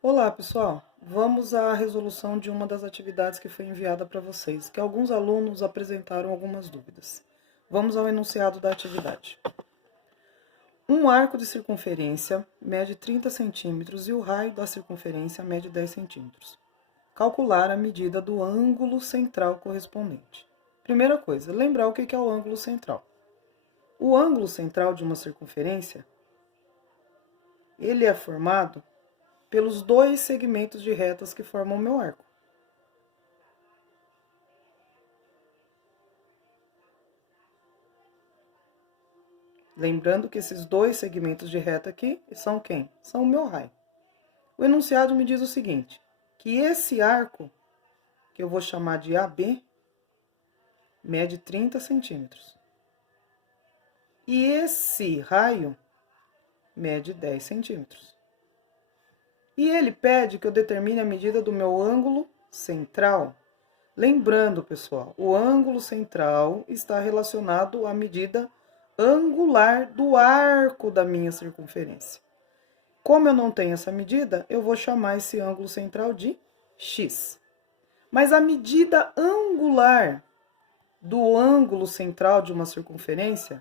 Olá, pessoal. Vamos à resolução de uma das atividades que foi enviada para vocês, que alguns alunos apresentaram algumas dúvidas. Vamos ao enunciado da atividade. Um arco de circunferência mede 30 centímetros e o raio da circunferência mede 10 centímetros. Calcular a medida do ângulo central correspondente. Primeira coisa, lembrar o que é o ângulo central. O ângulo central de uma circunferência, ele é formado pelos dois segmentos de retas que formam o meu arco. Lembrando que esses dois segmentos de reta aqui são quem? São o meu raio. O enunciado me diz o seguinte, que esse arco, que eu vou chamar de AB, mede 30 centímetros. E esse raio mede 10 centímetros. E ele pede que eu determine a medida do meu ângulo central. Lembrando, pessoal, o ângulo central está relacionado à medida angular do arco da minha circunferência. Como eu não tenho essa medida, eu vou chamar esse ângulo central de x. Mas a medida angular do ângulo central de uma circunferência,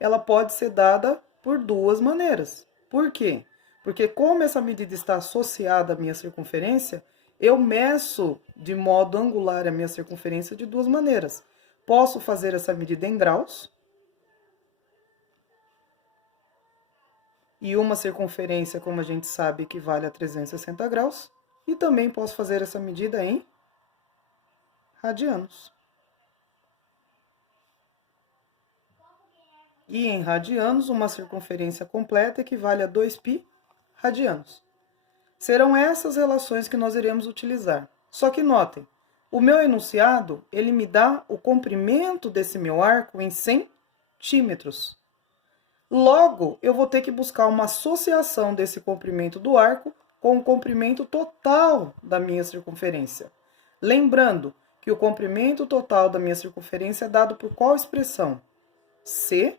ela pode ser dada por duas maneiras. Por quê? Porque como essa medida está associada à minha circunferência, eu meço de modo angular a minha circunferência de duas maneiras. Posso fazer essa medida em graus, e uma circunferência, como a gente sabe, equivale a 360 graus, e também posso fazer essa medida em radianos. E em radianos, uma circunferência completa equivale a 2π radianos. Serão essas relações que nós iremos utilizar. Só que notem, o meu enunciado, ele me dá o comprimento desse meu arco em centímetros. Logo, eu vou ter que buscar uma associação desse comprimento do arco com o comprimento total da minha circunferência. Lembrando que o comprimento total da minha circunferência é dado por qual expressão? C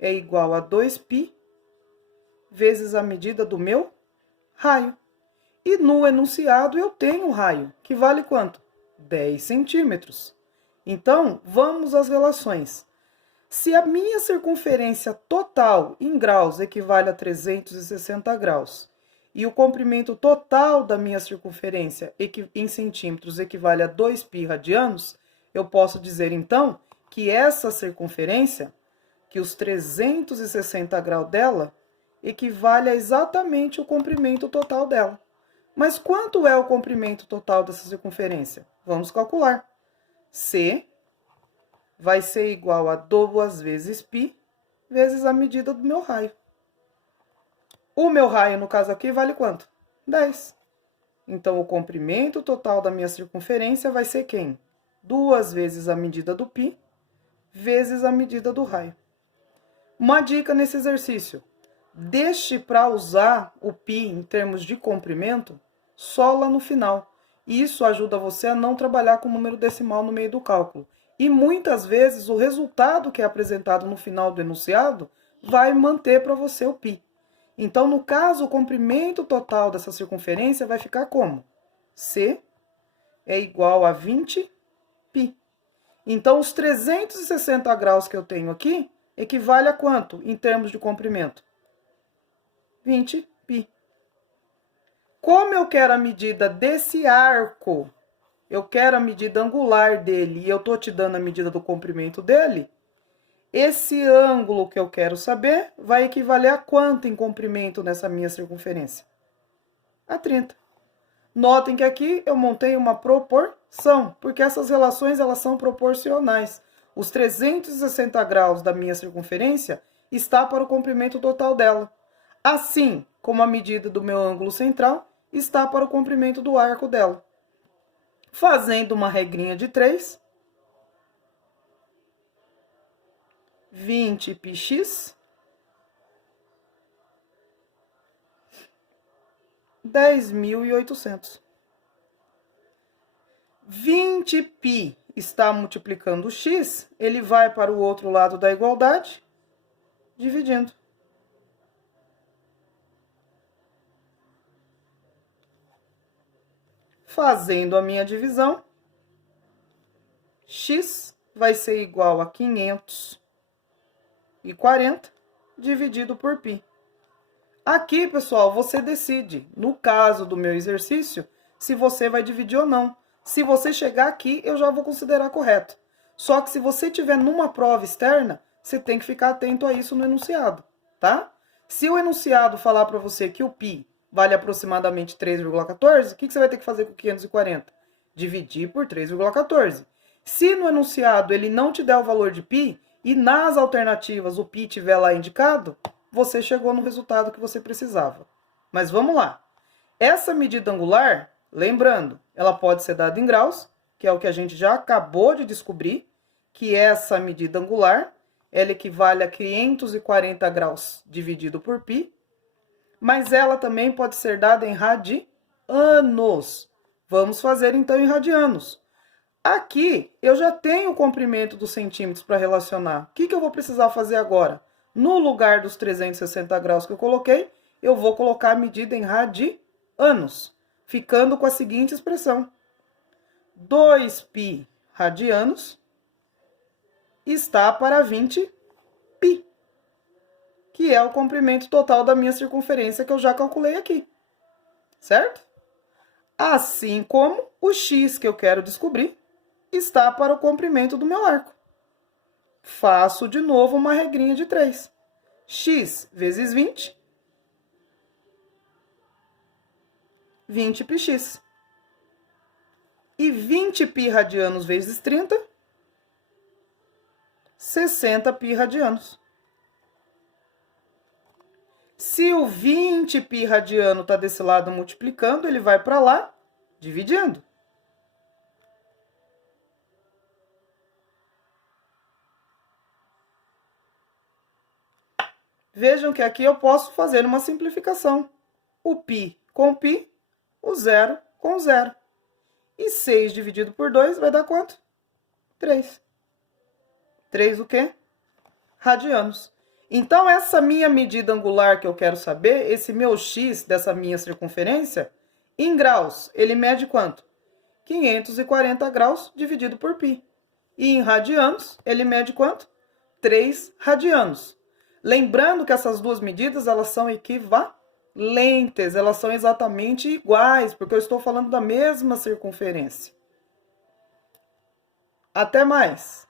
é igual a 2π vezes a medida do meu raio. E no enunciado eu tenho o raio, que vale quanto? 10 centímetros. Então, vamos às relações. Se a minha circunferência total em graus equivale a 360 graus e o comprimento total da minha circunferência em centímetros equivale a 2π radianos, eu posso dizer então que essa circunferência, que os 360 graus dela, equivale a exatamente o comprimento total dela. Mas quanto é o comprimento total dessa circunferência? Vamos calcular. C vai ser igual a 2 vezes π vezes a medida do meu raio. O meu raio, no caso aqui, vale quanto? 10. Então, o comprimento total da minha circunferência vai ser quem? 2 vezes a medida do π vezes a medida do raio. Uma dica nesse exercício. Deixe para usar o π em termos de comprimento só lá no final. Isso ajuda você a não trabalhar com número decimal no meio do cálculo. E muitas vezes o resultado que é apresentado no final do enunciado vai manter para você o π. Então, no caso, o comprimento total dessa circunferência vai ficar como? C é igual a 20π. Então, os 360 graus que eu tenho aqui equivale a quanto em termos de comprimento? 20π. Como eu quero a medida desse arco, eu quero a medida angular dele e eu estou te dando a medida do comprimento dele, esse ângulo que eu quero saber vai equivaler a quanto em comprimento nessa minha circunferência? A 30. Notem que aqui eu montei uma proporção, porque essas relações elas são proporcionais. Os 360 graus da minha circunferência está para o comprimento total dela. Assim como a medida do meu ângulo central está para o comprimento do arco dela. Fazendo uma regrinha de 3, 20πx, 10.800. 20π está multiplicando o x, ele vai para o outro lado da igualdade, dividindo. Fazendo a minha divisão, x vai ser igual a 540 dividido por π. Aqui, pessoal, você decide, no caso do meu exercício, se você vai dividir ou não. Se você chegar aqui, eu já vou considerar correto. Só que se você tiver numa prova externa, você tem que ficar atento a isso no enunciado, tá? Se o enunciado falar para você que o π vale aproximadamente 3,14, o que você vai ter que fazer com 540? Dividir por 3,14. Se no enunciado ele não te der o valor de π, e nas alternativas o π tiver lá indicado, você chegou no resultado que você precisava. Mas vamos lá. Essa medida angular, lembrando, ela pode ser dada em graus, que é o que a gente já acabou de descobrir, que essa medida angular, ela equivale a 540 graus dividido por π, mas ela também pode ser dada em radianos. Vamos fazer então em radianos. Aqui, eu já tenho o comprimento dos centímetros para relacionar. O que eu vou precisar fazer agora? No lugar dos 360 graus que eu coloquei, eu vou colocar a medida em radianos, ficando com a seguinte expressão. 2π radianos está para 20π, que é o comprimento total da minha circunferência que eu já calculei aqui, certo? Assim como o x que eu quero descobrir está para o comprimento do meu arco. Faço de novo uma regrinha de 3. X vezes 20, 20πx. E 20π radianos vezes 30, 60π radianos. Se o 20π radiano está desse lado multiplicando, ele vai para lá dividindo. Vejam que aqui eu posso fazer uma simplificação. O π com π, o zero com zero. E 6 dividido por 2 vai dar quanto? 3. 3 o quê? Radianos. Então, essa minha medida angular que eu quero saber, esse meu x dessa minha circunferência, em graus, ele mede quanto? 540 graus dividido por π. E em radianos, ele mede quanto? 3 radianos. Lembrando que essas duas medidas, elas são equivalentes, elas são exatamente iguais, porque eu estou falando da mesma circunferência. Até mais!